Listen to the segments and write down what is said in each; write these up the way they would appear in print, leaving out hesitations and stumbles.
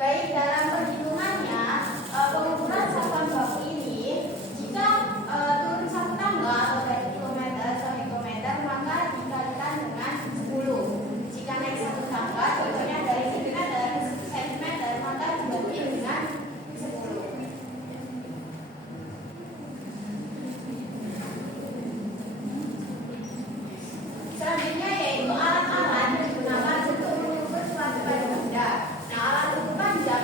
Baik, dalam perhitungannya pengukuran satuan baku ini jika turun satu tangga atau dari kilometer ke hektometer maka dikalikan dengan 10. Jika naik satu tangga contohnya dari sentimeter ke sentimeter maka dibagi dengan 10. Selanjutnya yaitu alat-alat yang digunakan untuk mengukur suatu pada benda. Nah, alat ukur panjang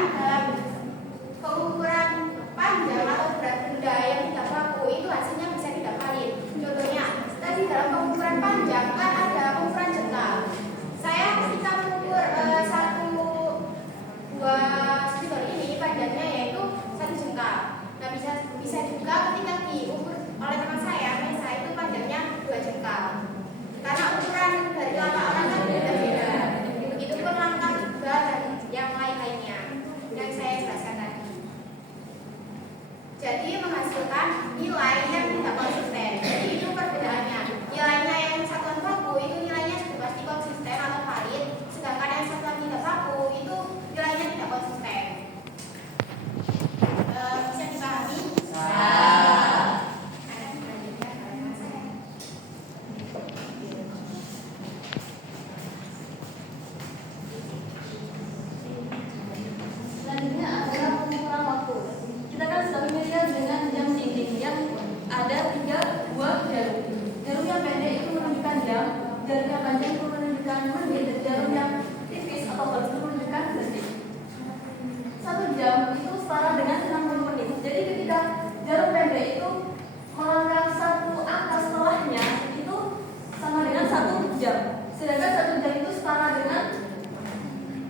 sedangkan dalam pengukuran panjang atau berat benda yang tidak baku itu hasilnya bisa tidak valid. Contohnya, tadi dalam pengukuran panjang kan ada pengukuran jengkal. Saya ketika mengukur satu buah spidol ini panjangnya yaitu 1 jengkal. Nah, bisa juga ketika diukur oleh teman saya itu panjangnya 2 jengkal. Karena ukuran dari lapak orang kan beda-beda. Begitupun langkah juga dan yang lain-lainnya yang saya jelaskan tadi. Jadi menghasilkan nilai yang tidak konsisten. Jadi itu perbedaannya. Nilainya yang satuan baku itu nilainya sudah pasti konsisten atau valid, sedangkan yang satuan tidak baku itu nilainya tidak konsisten. Bisa dipahami? Selanjutnya adalah pengukuran waktu. Kita kan sudah familiar dengan jam dinding yang ada 3 buah jarum. Jarum yang pendek itu menunjukkan jam, jarum yang panjang itu menunjukkan menit, dan jarum yang tipis atau baru itu menunjukkan detik. 1 jam itu setara dengan 60 menit. Jadi ketika jarum pendek itu melangkah 1 angka setelahnya itu sama dengan 1 jam. Sedangkan 1 jam itu setara dengan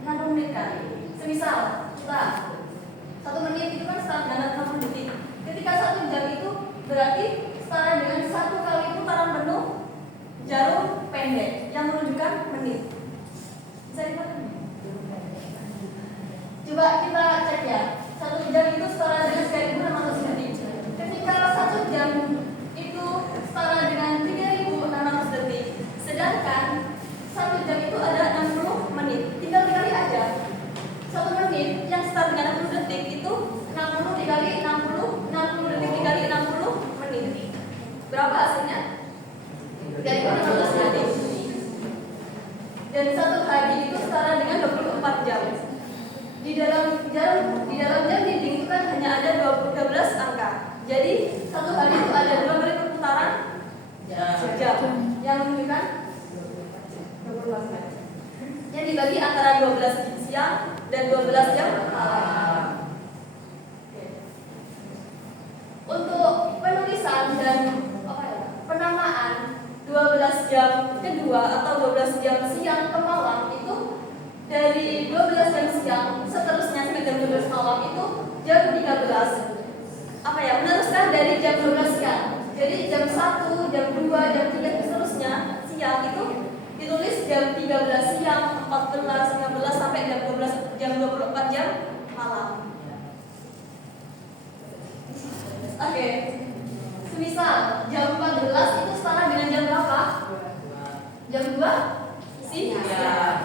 60 menit kali. Semisal kita 1 menit itu kan setara dengan 60 detik. Ketika 1 jam itu berarti setara dengan 1 kali putaran penuh jarum pendek yang menunjukkan menit. Bisa dipahami? Coba kita cek ya. 1 jam itu setara dengan 1600 detik. Ketika 1 jam itu setara dengan 3600 detik. Sedangkan 1 jam itu ada 60 menit. Tinggal dikali aja. 1 menit yang setara dengan 60 detik itu 60 dikali 60, 60 detik dikali 60 menit. Berapa hasilnya? Dari 1600 detik. Dan 1 hari itu setara dengan 24 jam. Di dalam jam dinding itu kan hanya ada 12 angka. Jadi 1 hari itu ada 2 kali perputaran jam yang menunjukkan 24 jam. Yang dibagi antara 12 siang dan 12 jam malam. Untuk penulisan dan penamaan 12 jam kedua atau 12 jam siang ke malam itu dari 12 jam siang seterusnya sampai jam 12 malam itu jam 13 meneruskan dari jam 12 siang. Jadi jam 1, jam 2, jam 3 seterusnya siang itu ditulis jam 13 siang, 14, 15 sampai jam 12 jam 24 jam malam. Oke. Semisal jam 14 itu setara dengan jam berapa? Jam 2 siang.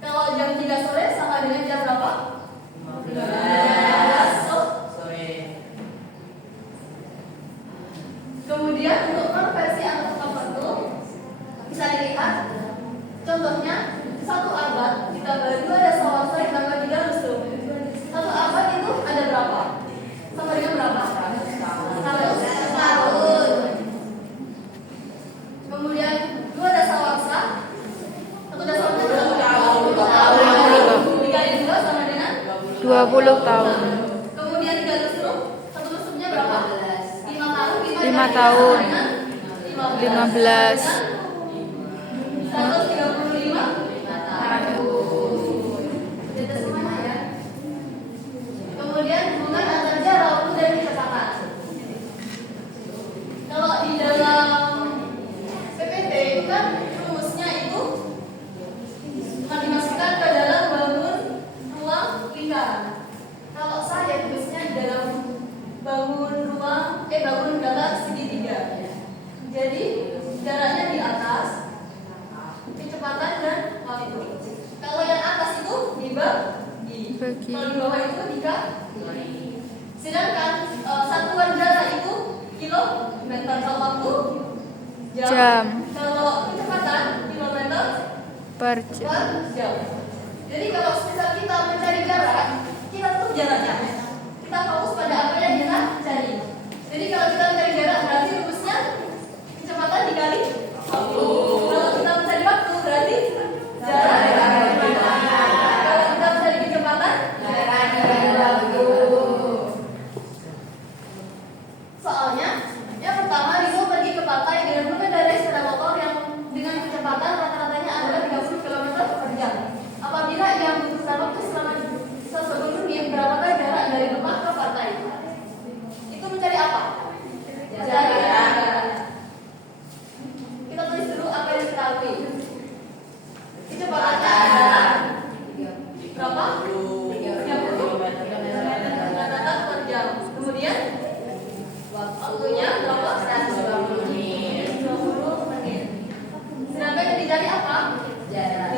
Kalau jam 3 sore sama dengan jam berapa? 15 sore. Kemudian untuk konversi atau tertentu bisa dilihat contohnya 1 abad ditambah 2 ada sawasa ditambah 3 rusuk. 1 abad itu ada berapa? Sama dengan berapa? 100 tahun. Kemudian 2 ada sawasa. 1 ada sawasa 20 tahun. Dikali 2 sama dengan 20 tahun. Kemudian 3 rusuk. 1 rusuknya berapa? 5 tahun. 5 tahun. 15. 135 tahun. Kita semuanya ya. Kemudian hubungan antar jarak waktu dan kecepatan. Kalau di dalam PPT itu kan rumusnya itu dimasukkan ke dalam bangun ruang lingkaran. Kalau saya tulisnya di dalam bangun datar segitiga. Jadi jaraknya di atas, kecepatan dan waktu. Kalau yang atas itu dibagi, kalau di bawah itu dikali. Sedangkan satuan jarak itu kilometer, kalau waktu jam. Kalau kecepatan kilometer Per jam. Jadi kalau misal kita mencari jarak, kita tutup jaraknya. Kita fokus pada apa yang kita cari. Jadi kalau kita mencari jarak berarti rumusnya kecepatan dikali waktu. Kalau kita mencari waktu berarti jarak. Kalau kita mencari kecepatan, jarak. per jam. Kemudian waktunya berapa? 120 menit. 20 menit. Sedangkan yang dicari apa? Jarak.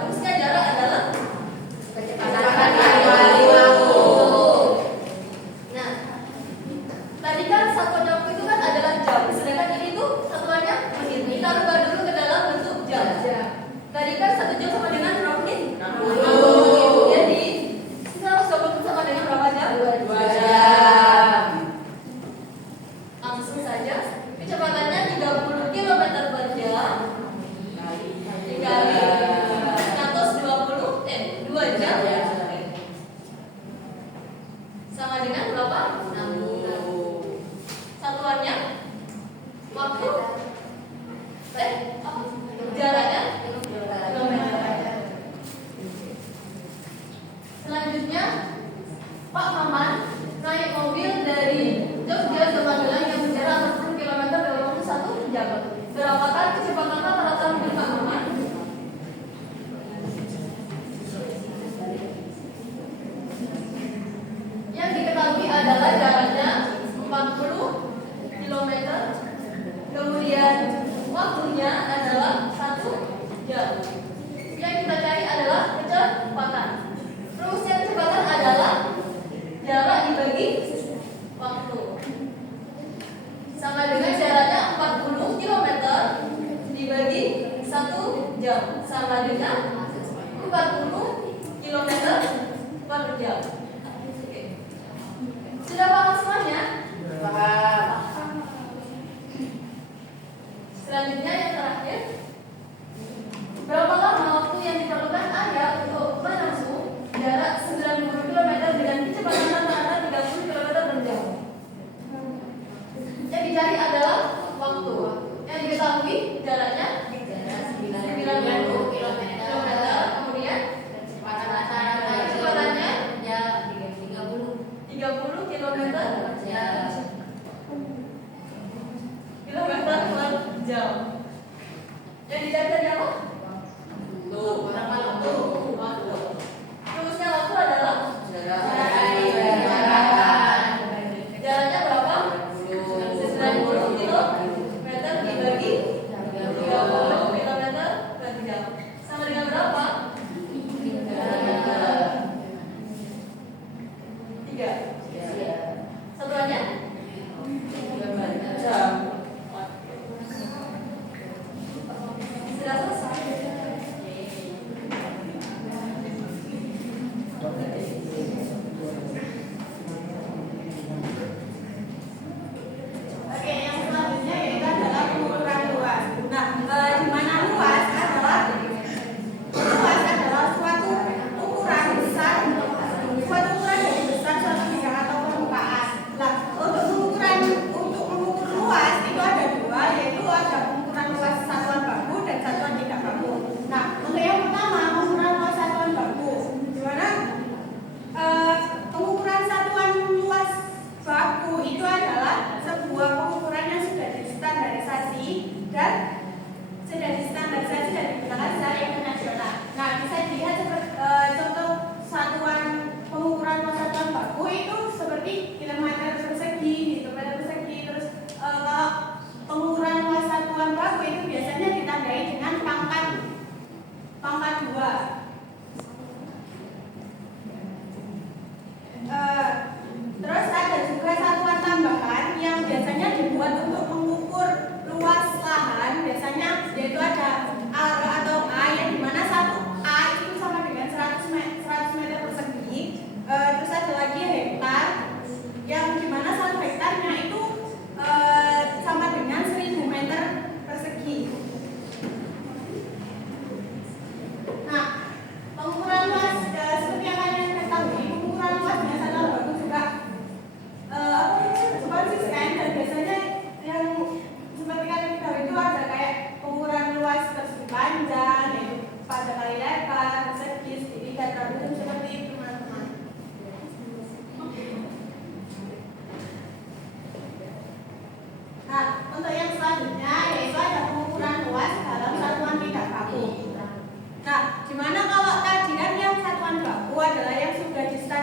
Rumusnya jarak adalah Kecepatan dikali waktu. Nah, tadi kan satuan waktu itu kan adalah jam. Sedangkan ini tuh satuannya menit. Kita rubah dulu ke dalam bentuk jam. Tadi kan 1 jam sama dengan berapa menit? 60. Jadi 120 sama dengan berapa jam? 2 jam. Langsung saja. Kecepatannya 30 km per jam dikali 2 jam sama dengan berapa? 60. Satuannya waktu jaraknya kilometer. Selanjutnya Pak Maman naik mobil dari Jogja ke Magelang yang berjarak 40 km dalam waktu 1 jam. Berapakah kecepatan rata-rata mobil Pak Maman? Yang diketahui adalah jaraknya 40 km. Kemudian waktunya adalah 1 jam. Yang kita cari adalah kecepatan. Rumusnya kecepatan adalah jarak dibagi waktu. Sama dengan jaraknya 40 km dibagi 1 jam. Sama dengan 40 km per jam. Oke. Sudah paham semuanya? Selanjutnya yang terakhir, berapa lama waktu yang diperlukan Ayah untuk menempuh jarak 90 km dengan kecepatan rata-rata 30 km per jam? Yang dicari adalah waktu. Yang diketahui jaraknya 90 km. Kemudian Kecepatan rata-rata kecepatannya jam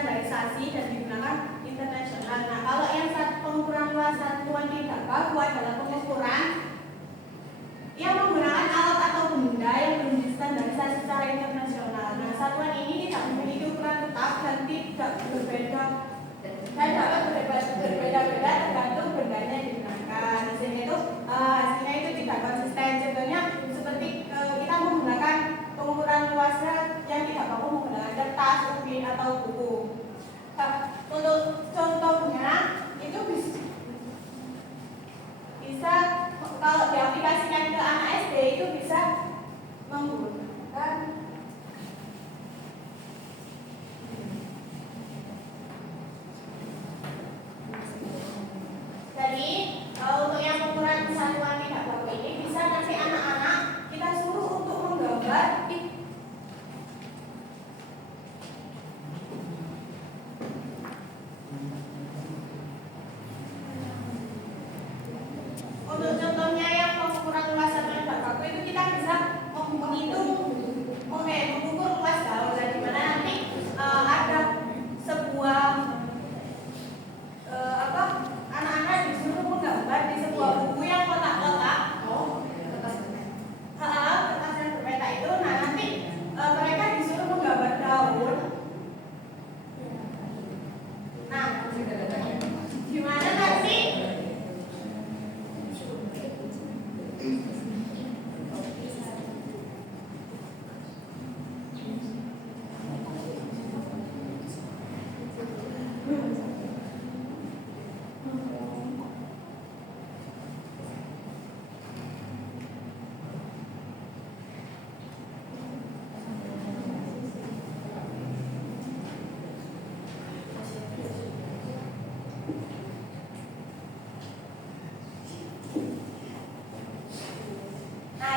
standarisasi dan digunakan internasional. Nah, kalau yang pengukuran luas satuan tidak baku adalah pengukuran yang menggunakan alat atau benda yang belum distandarisasi secara internasional. Nah, satuan ini tidak memiliki ukuran tetap dan tidak berbeda dan dapat berbeda-beda tergantung bendanya yang digunakan. Hasilnya itu tidak konsisten. Contohnya seperti kita menggunakan pengukuran luasnya yang tidak baku menggunakan kertas, ubin atau buku. Untuk contohnya itu bisa kalau diaplikasikan ke anak SD itu bisa menggunakan jadi untuk yang pengukuran satuan tidak baku ini bisa nanti anak-anak kita suruh untuk menggambar untuk contohnya yang pengukuran luas satuan tidak baku itu kita bisa mengukur luas daun di mana nanti ada sebuah anak-anak disuruh menggambar di sebuah buku yang kotak-kotak kertas yang berpeta itu. Nah, nanti mereka disuruh menggambar daun. Nah, gimana nanti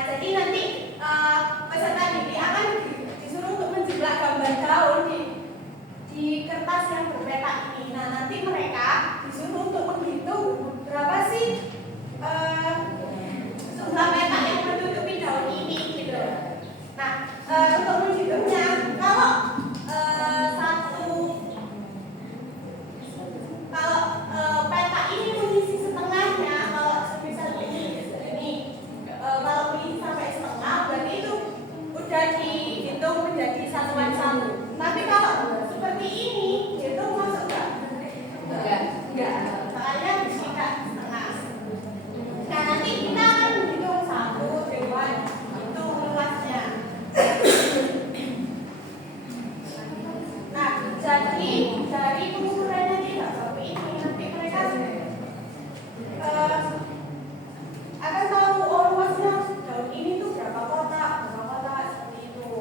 jadi nanti peserta didik akan disuruh untuk menjiplak gambar daun di kertas yang berpeta ini. Nah, nanti mereka disuruh untuk menghitung berapa sih jumlah peta yang menutupi daun ini gitu. Nah, untuk menghitungnya kalau peta ini mengisi setengahnya, kalau sebesar ini kalau ini sampai setengah berarti itu udah dihitung menjadi satuan satu. Tapi kalau seperti ini itu masuk enggak. Makanya tidak setengah. Nah, nanti kita akan menghitung 1, 2 itu luasnya. Nah, jadi dari pengukurannya tidak baku ini nanti mereka akan tahu luasnya daun ini tuh berapa kotak seperti itu.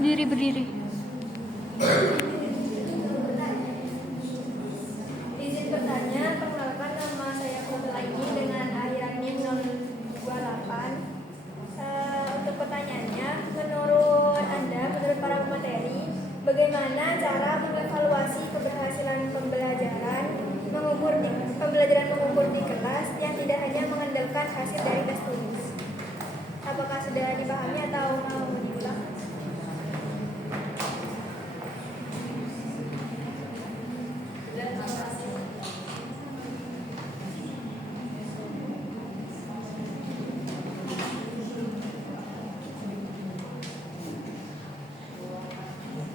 Berdiri. Izin bertanya, perkenalkan nama saya Putri lagi dengan akhiran NIM 028. Untuk pertanyaannya, menurut Anda, menurut para pemateri, bagaimana cara mengevaluasi keberhasilan pembelajaran mengukur di kelas yang tidak hanya mengandalkan hasil dari tes tulis? Apakah sudah dipahami atau mau diulang?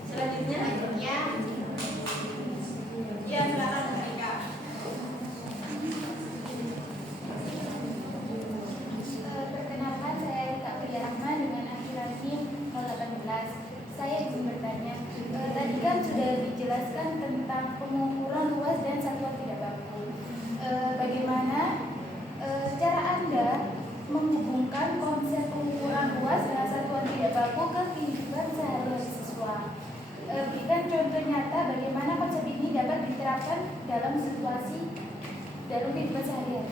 Selanjutnya, Ya, silakan Kak Ika. Perkenalkan, saya Ika Priya Rahman dengan akhiran NIM 018. Saya izin bertanya, tadi kan sudah dijelaskan tentang pengukuran luas dan satuan tidak baku. Bagaimana cara Anda menghubungkan konsep pengukuran luas dan satuan tidak baku ke kehidupan sehari-hari siswa? Berikan contoh nyata bagaimana konsep ini dapat diterapkan dalam kehidupan sehari-hari.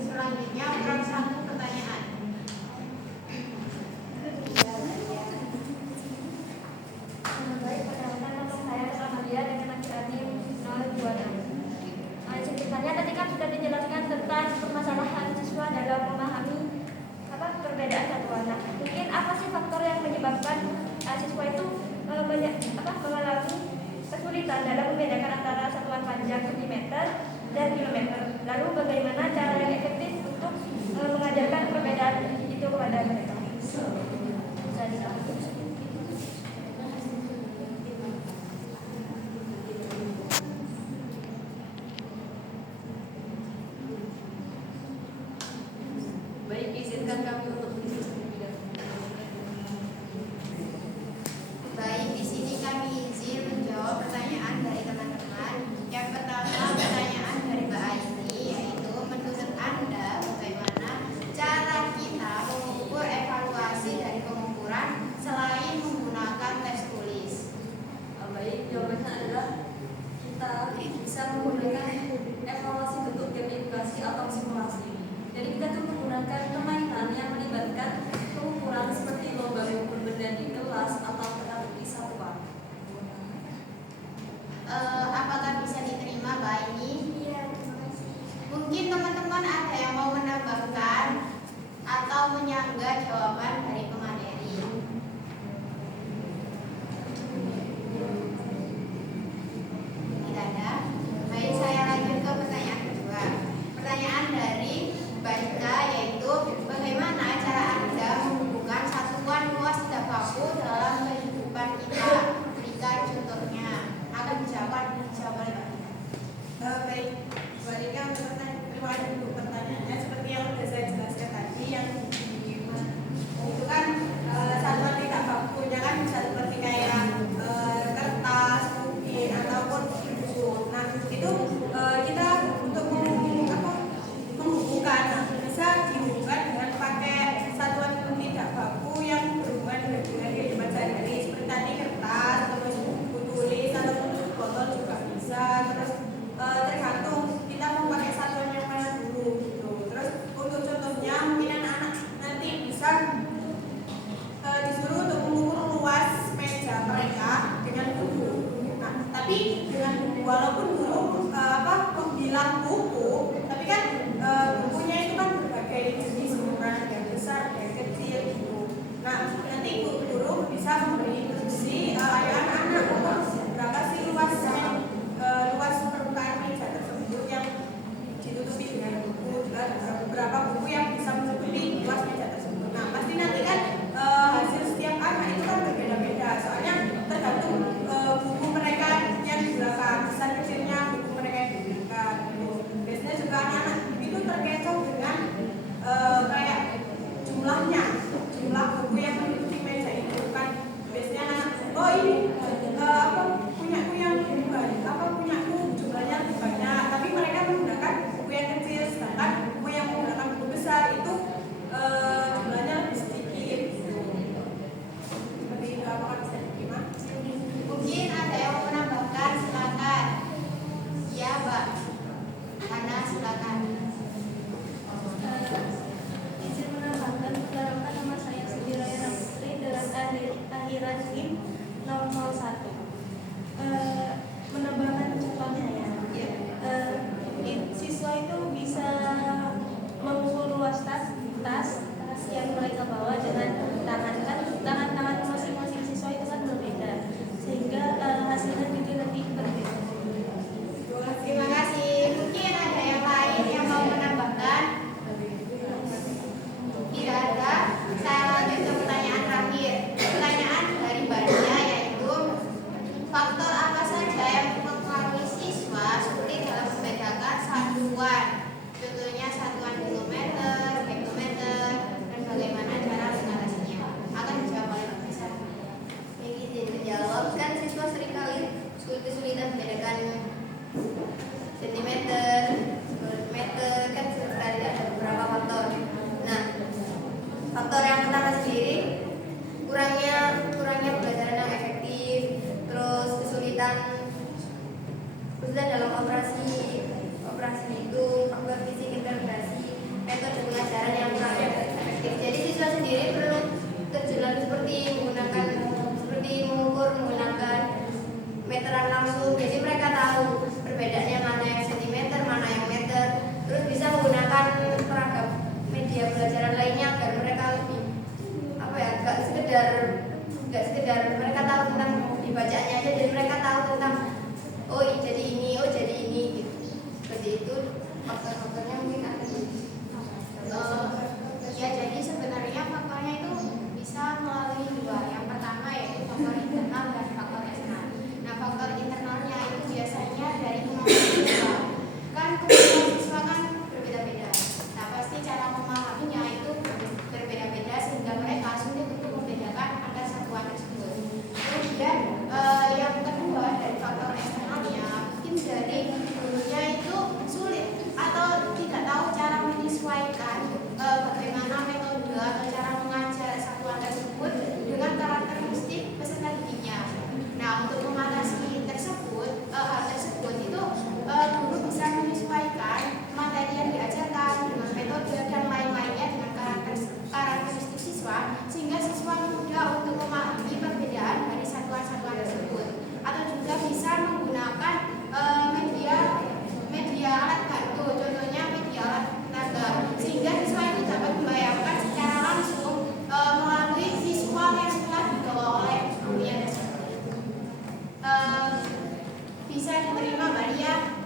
Selanjutnya orang satu pertanyaan. Baik, perkenalkan nama saya Amalia dengan akhiran NIM 026. Izin bertanya, tadi kan sudah dijelaskan tentang permasalahan siswa dalam memahami perbedaan satuan. Mungkin apa sih faktor yang menyebabkan siswa itu mengalami kesulitan dalam membedakan antara satuan panjang sentimeter dan kilometer? Lalu bagaimana cara yang efektif untuk mengajarkan perbedaan itu kepada mereka? baik, izinkan kami untuk berdiri. Baik, di sini kami izin menjawab pertanyaan dari teman-teman. Yang pertama, pertanyaan dari Mbak Aini, yaitu menurut Anda bagaimana cara kita mengukur evaluasi dari pengukuran selain menggunakan tes tulis? Baik, jawabannya adalah kita bisa menggunakan evaluasi bentuk gamifikasi atau simulasi. Jadi kita tuh menggunakan permainan yang melibatkan pengukuran seperti lomba mengukur benda di kelas atau teka-teki satuan. Apakah bisa diterima Mbak Aini? Iya, terima kasih. Mungkin teman-teman ada yang mau menambahkan atau menyanggah jawaban dari pemateri. Tidak ada. Baik, saya lanjut ke pertanyaan kedua. Pertanyaan dari Mbak Ika, yaitu bagaimana cara Anda menghubungkan satuan luas tidak baku dalam kehidupan kita? Berikan contohnya. Akan dijawab oleh Mbak Ika. Baik, Mbak Rika, terima kasih untuk pertanyaannya. Seperti yang sudah saya jelaskan tadi, yang itu kan satuan tidak bakunya kan bisa seperti kayak kertas, mungkin ataupun buku. Nah, itu kita untuk menghubungkan, bisa dihubungkan dengan pakai satuan tidak baku yang berhubungan dengan kehidupan sehari-hari, seperti tadi kertas, terus buku tulis ataupun botol juga bisa. Terus tergantung kita mau pakai satuan yang mana dulu gitu. Terus untuk contohnya mungkin anak-anak nanti bisa disuruh untuk mengukur luas meja mereka dengan buku. Nah, tapi dengan buku, walaupun guru bilang buku, tapi kan bukunya itu kan berbagai jenis ukuran, yang besar, yang kecil gitu. Nah, nanti guru bisa memberi instruksi, ayo anak-anak berapa sih luas permukaan meja tersebut yang ditutupi dengan buku, juga beberapa buku yang bisa menutupi luas meja tersebut. Nah, pasti nanti kan hasil setiap anak itu kan berbeda-beda, soalnya tergantung buku mereka yang di belakang, besar kecilnya buku mereka yang di belakang gitu. Biasanya juga anak-anak itu terkecoh dengan kayak jumlah buku yang menutupi meja itu kan. Biasanya kesulitan dalam operasi itu, faktor fisik, integrasi, metode pengajaran yang kurang efektif. Jadi siswa sendiri perlu terjun seperti mengukur menggunakan meteran langsung. Jadi mereka tahu perbedaannya mana yang sentimeter, mana yang meter. Terus bisa menggunakan peragam media pelajaran lainnya agar mereka lebih nggak sekedar mereka tahu tentang dibacanya aja, jadi mereka tahu tentang oh jadi ini gitu. Seperti itu faktor-faktornya mungkin ada. Ya, jadi sebenarnya faktornya itu bisa melalui dua. Yang pertama yaitu faktor internal dan faktor eksternal. Nah, faktor internalnya itu biasanya dari kemampuan siswa. Kan kemampuan siswa kan berbeda-beda. Nah, pasti cara memahaminya itu berbeda-beda sehingga mereka sulit untuk membedakan antara satuan tersebut. Kemudian yang kedua dari faktor eksternalnya, mungkin dari gurunya itu sulit atau tidak tahu cara menyesuaikan bagaimana metode atau cara mengajar satuan tersebut dengan karakteristik peserta didiknya. Nah, untuk mengatasi hal tersebut itu guru bisa menyesuaikan materi yang diajarkan dengan metode dan lain-lainnya dengan karakteristik siswa, sehingga siswa mudah untuk memahami perbedaan dari satuan-satuan tersebut. Atau juga bisa menggunakan media alat bantu, contohnya media alat tenaga, sehingga siswa itu dapat membayangkan secara langsung melalui visual yang telah dibawa oleh gurunya tersebut. Bisa diterima Mbak Lia?